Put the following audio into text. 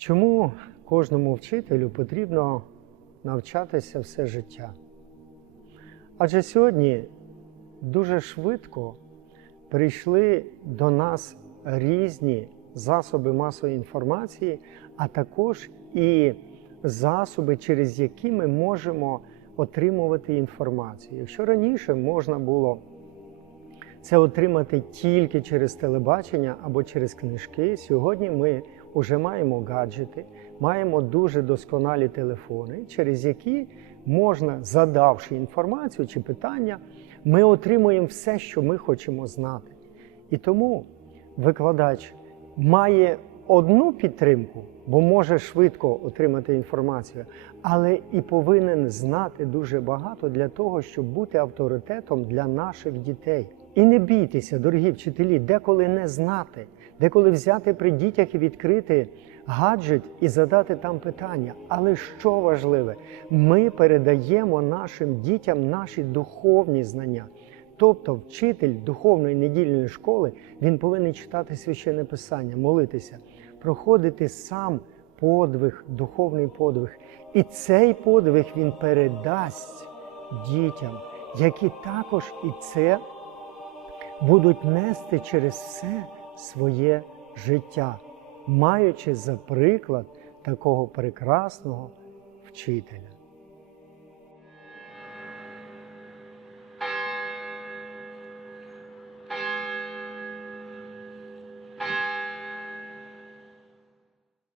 Чому кожному вчителю потрібно навчатися все життя? Адже сьогодні дуже швидко прийшли до нас різні засоби масової інформації, а також і засоби, через які ми можемо отримувати інформацію. Якщо раніше можна було це отримати тільки через телебачення або через книжки. Сьогодні ми вже маємо гаджети, маємо дуже досконалі телефони, через які можна, задавши інформацію чи питання, ми отримуємо все, що ми хочемо знати. І тому викладач має одну підтримку, бо може швидко отримати інформацію, але і повинен знати дуже багато для того, щоб бути авторитетом для наших дітей. І не бійтеся, дорогі вчителі, деколи не знати, деколи взяти при дітях і відкрити гаджет і задати там питання. Але що важливе, ми передаємо нашим дітям наші духовні знання. Тобто вчитель духовної недільної школи він повинен читати священне писання, молитися, проходити сам подвиг, духовний подвиг. І цей подвиг він передасть дітям, які також і це будуть нести через все своє життя, маючи за приклад такого прекрасного вчителя.